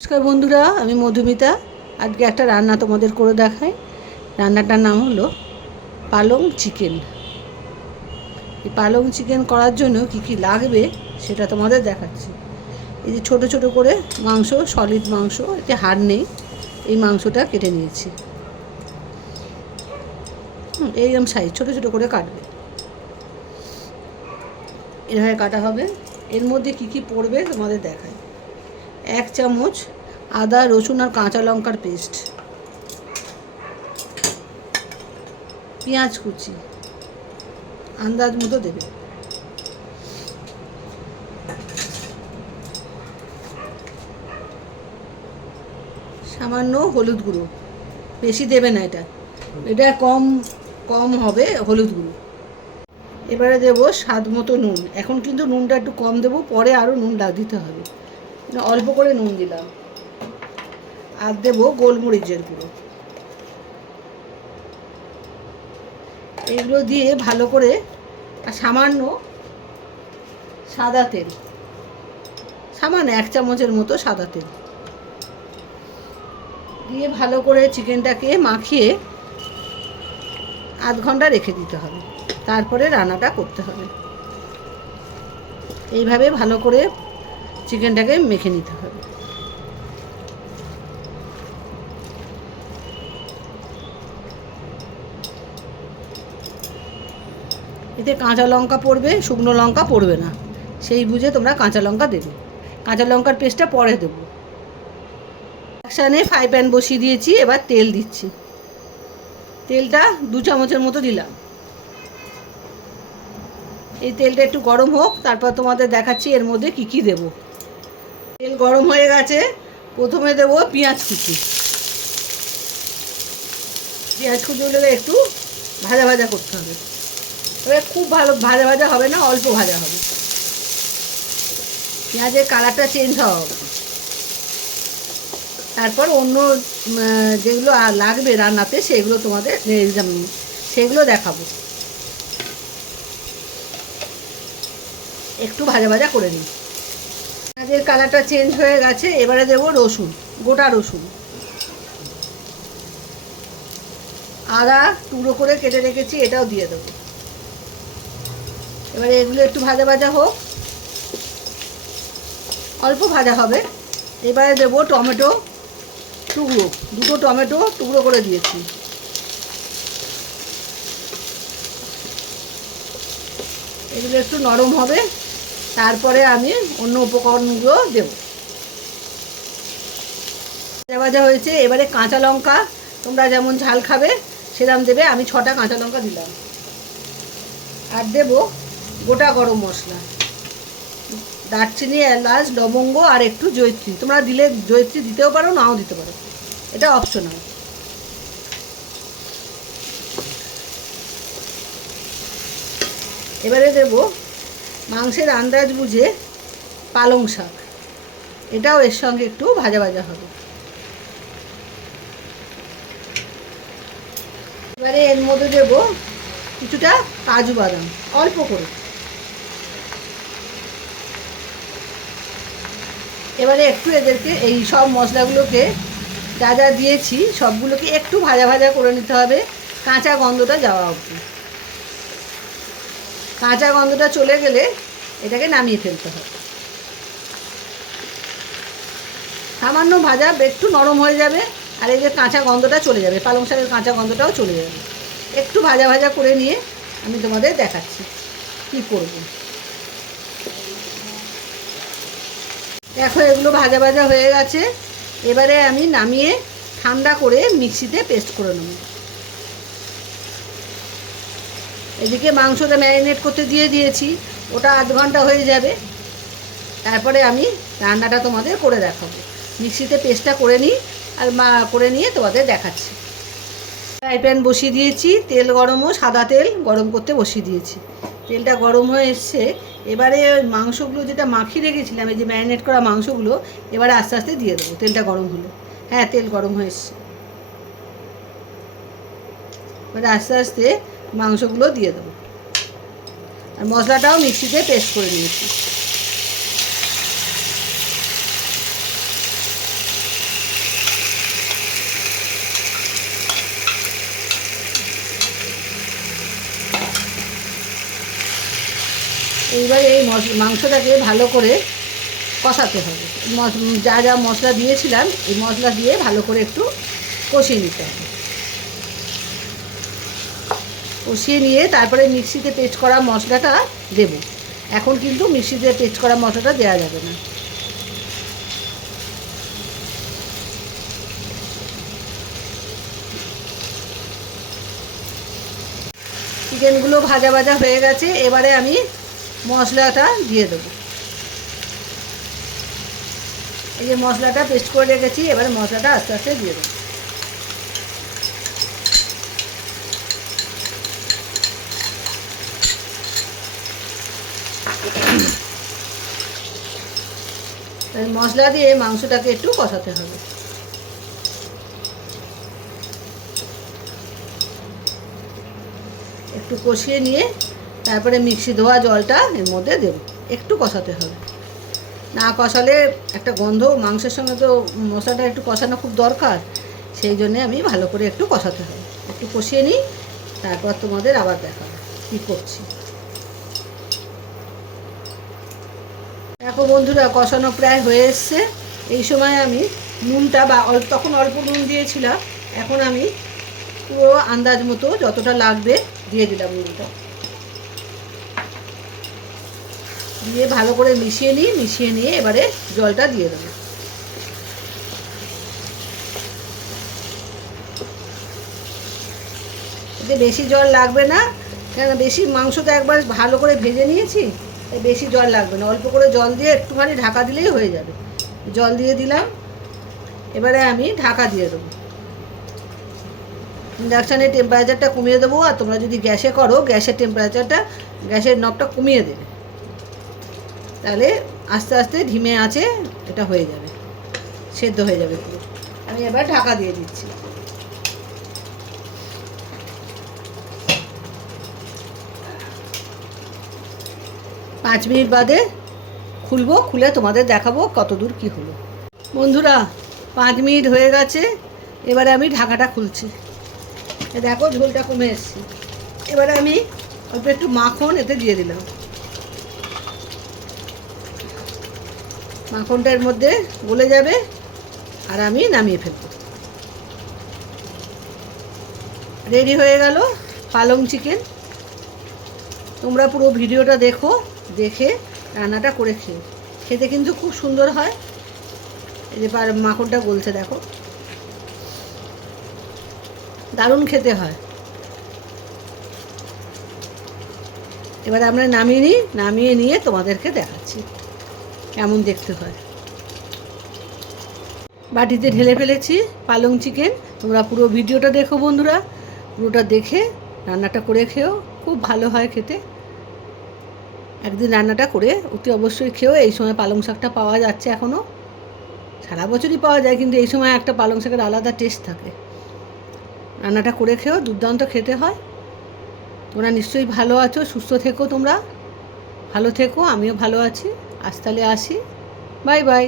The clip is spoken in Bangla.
নমস্কার বন্ধুরা, আমি মধুমিতা। আজকে একটা রান্না তোমাদের করে দেখাই। রান্নাটার নাম হলো পালং চিকেন। এই পালং চিকেন করার জন্য কি কি লাগবে সেটা তোমাদের দেখাচ্ছি। এই যে ছোট ছোট করে মাংস, সলিড মাংস, এতে হাড় নেই, এই মাংসটা কেটে নিয়েছি। এইরকম সাইজ ছোট ছোট করে কাটবে, এভাবে কাটা হবে। এর মধ্যে কি কি পড়বে তোমাদের দেখাই। 1 চামচ আদা, রসুন আর কাঁচা লঙ্কার পেস্ট, পেঁয়াজ কুচি আন্দাজ মতো দেবে, সামান্য হলুদ গুঁড়ো, বেশি দেবে না, এটা এটা কম কম হবে হলুদ গুঁড়ো। এবারে দেবো স্বাদ মতো নুন। এখন কিন্তু নুনটা একটু কম দেবো, পরে আরও নুন দিতে হবে, অল্প করে নুন দিলাম। আর দেবো গোলমরিচের গুঁড়ো। এগুলো দিয়ে ভালো করে, আর সামান্য সাদা তেল, সামান্য 1 চামচের মতো সাদা তেল দিয়ে ভালো করে চিকেনটাকে মাখিয়ে আধ ঘন্টা রেখে দিতে হবে। তারপরে রান্নাটা করতে হবে। এইভাবে ভালো করে চিকেনটাকে মেখে নিতে হবে। এতে কাঁচা লঙ্কা পড়বে, শুকনো লঙ্কা পড়বে না, সেই বুঝে তোমরা কাঁচা লঙ্কা দেবে। কাঁচা লঙ্কার পেস্টটা পরে দেবো। একসাথে ফ্রাই প্যান বসিয়ে দিয়েছি, এবার তেল দিচ্ছি। তেলটা 2 চামচের মতো দিলাম। এই তেলটা একটু গরম হোক, তারপর তোমাদের দেখাচ্ছি এর মধ্যে কি কি দেব। তেল গরম হয়ে গেছে, প্রথমে দেবো পেঁয়াজ কুচি। পেঁয়াজ কুচিগুলোকে একটু ভাজা ভাজা করতে হবে। তবে খুব ভালো ভাজা ভাজা হবে না, অল্প ভাজা হবে, পেঁয়াজের কালারটা চেঞ্জ হওয়া হবে। তারপর অন্য যেগুলো লাগবে রান্নাতে সেগুলো তোমাদের সেগুলো দেখাবো। একটু ভাজা ভাজা করে নিই। পেঁয়াজের কালারটা চেঞ্জ হয়ে গেছে, এবারে দেবো রসুন, গোটা রসুন। আদা টুকরো করে কেটে রেখেছি, এটাও দিয়ে দেবো। এবারে এগুলো একটু ভাজা ভাজা হোক, অল্প ভাজা হবে। এবারে দেবো টমেটো টুকরো, 2টো টমেটো টুকরো করে দিয়েছি। এগুলো একটু নরম হবে, তারপরে আমি অন্য উপকরণগুলো দেবো। ভাজা ভাজা হয়েছে, এবারে কাঁচা লঙ্কা তোমরা যেমন ঝাল খাবে সেরকম দেবে। আমি 6টা কাঁচা লঙ্কা দিলাম। আর দেবো গোটা গরম মশলা, দারচিনি, এলাচ, লবঙ্গ আর একটু জয়িত্রী। তোমরা দিলে জয়িত্রী দিতেও পারো, নাও দিতে পারো, এটা অপশনাল। এবারে দেব মাংসের আন্দাজ বুঝে পালং শাক, এটাও এর সঙ্গে একটু ভাজা ভাজা হবে। এবারে এর মধ্যে দেব কিছুটা কাজু বাদাম, অল্প করে। এবারে একটু এদেরকে, এই সব মশলাগুলোকে যা যা দিয়েছি সবগুলোকে একটু ভাজা ভাজা করে নিতে হবে, কাঁচা গন্ধটা যাওয়া অবধি। কাঁচা গন্ধটা চলে গেলে এটাকে নামিয়ে ফেলতে হবে। সামান্য ভাজা, একটু নরম হয়ে যাবে, আর এই যে কাঁচা গন্ধটা চলে যাবে, পালং শাকের কাঁচা গন্ধটাও চলে যাবে। একটু ভাজা ভাজা করে নিয়ে আমি তোমাদের দেখাচ্ছি কি করব। দেখো এগুলো ভাজা ভাজা হয়ে গেছে। এবারে আমি নামিয়ে ঠান্ডা করে মিক্সিতে পেস্ট করে নেব। এদিকে মাংসটা ম্যারিনেট করতে দিয়ে দিয়েছি, ওটা আধ ঘন্টা হয়ে যাবে। তারপরে আমি রান্নাটা তোমাদের করে দেখাবো। মিক্সিতে পেস্টটা করে নিই, আর করে নিয়ে তোমাদের দেখাচ্ছি। ফ্রাই প্যান বসিয়ে দিয়েছি, তেল গরমও, সাদা তেল গরম করতে বসিয়ে দিয়েছি। তেলটা গরম হয়ে এসছে, এবারে মাংসগুলো যেটা মাখিয়ে রেখেছিলাম, এই যে ম্যারিনেট করা মাংসগুলো এবারে আস্তে আস্তে দিয়ে দেবো। তেলটা গরম হলে, হ্যাঁ তেল গরম হয়ে এসছে, এবারে আস্তে আস্তে মাংসগুলো দিয়ে দেবো। আর মশলাটাও মিক্সিতে পেস্ট করে নিয়েছি। এইবার এই মাংসটাকে ভালো করে কষাতে হবে। যা যা মশলা দিয়েছিলাম এই মশলা দিয়ে ভালো করে একটু কষিয়ে নিতে হবে। কষিয়ে নিয়ে তারপরে মিক্সিতে পেস্ট করা মশলাটা দেব। এখন কিন্তু মিক্সিতে পেস্ট করা মশলাটা দেওয়া যাবে না। চিকেনগুলো ভাজা ভাজা হয়ে গেছে, এবারে আমি মশলাটা দিয়ে দেবো। এই যে মশলাটা পেস্ট করে রেখেছি, এবারে মশলাটা আস্তে আস্তে দিয়ে দেবো। মশলা দিয়ে মাংসটাকে একটু কষাতে হবে। একটু কষিয়ে নিয়ে তারপরে মিক্সি ধোয়া জলটা এর মধ্যে দেব। একটু কষাতে হবে, না কষালে একটা গন্ধ, মাংসের সঙ্গে তো মশলাটা একটু কষানো খুব দরকার, সেই জন্যে আমি ভালো করে একটু কষাতে হবে। একটু কষিয়ে নিই, তারপর তোমাদের আবার দেখাবো কী করছি। দেখো বন্ধুরা, কষানো প্রায় হয়ে এসছে। এই সময় আমি নুনটা তখন অল্প নুন দিয়েছিলাম, এখন আমি পুরো আন্দাজ মতো যতটা লাগবে দিয়ে দিলাম নুনটা। দিয়ে ভালো করে মিশিয়ে নিয়ে এবারে জলটা দিয়ে দেবো। এতে বেশি জল লাগবে না, কেন বেশি মাংসটা একবার ভালো করে ভেজে নিয়েছি, বেশি জল লাগবে না। অল্প করে জল দিয়ে একটুখানি ঢাকা দিলেই হয়ে যাবে। জল দিয়ে দিলাম, এবারে আমি ঢাকা দিয়ে দেবো। ইন্ডাকশানের টেম্পারেচারটা কমিয়ে দেবো, আর তোমরা যদি গ্যাসে করো গ্যাসের টেম্পারেচারটা, গ্যাসের নবটা কমিয়ে দেবে, তাহলে আস্তে আস্তে ধিমে আঁচে এটা হয়ে যাবে, সেদ্ধ হয়ে যাবে পুরো। আমি এবার ঢাকা দিয়ে দিচ্ছি। পাঁচ মিনিট বাদে খুলবো, খুলে তোমাদের দেখাবো কত দূর কী হলো। বন্ধুরা, 5 মিনিট হয়ে গেছে, এবারে আমি ঢাকাটা খুলছি। দেখো ঝোলটা কমে এসছে। এবারে আমি অল্প একটু মাখন এতে দিয়ে দিলাম। মাখনটা এর মধ্যে গলে যাবে আর আমি নামিয়ে ফেলব। রেডি হয়ে গেল পালং চিকেন। তোমরা পুরো ভিডিওটা দেখো, দেখে রান্নাটা করে খেও। খেতে কিন্তু খুব সুন্দর হয়। এই যে মাখনটা গলছে, দেখো দারুণ খেতে হয়। এবার আমরা নামিয়ে নিয়ে তোমাদেরকে দেখাচ্ছি কেমন দেখতে হয়। বাটিতে ঢেলে ফেলেছি পালং চিকেন। তোমরা পুরো ভিডিওটা দেখো বন্ধুরা, পুরোটা দেখে রান্নাটা করে খেও, খুব ভালো হয় খেতে। একদিন রান্নাটা করে অতি অবশ্যই খেও। এই সময় পালং শাকটা পাওয়া যাচ্ছে, এখনও সারা বছরই পাওয়া যায়, কিন্তু এই সময় একটা পালং শাকের আলাদা টেস্ট থাকে। রান্নাটা করে খেও, দুর্দান্ত খেতে হয়। তোমরা নিশ্চয়ই ভালো আছো, সুস্থ থেকো, তোমরা ভালো থেকো, আমিও ভালো আছি। আজ তাহলে আসি, বাই বাই।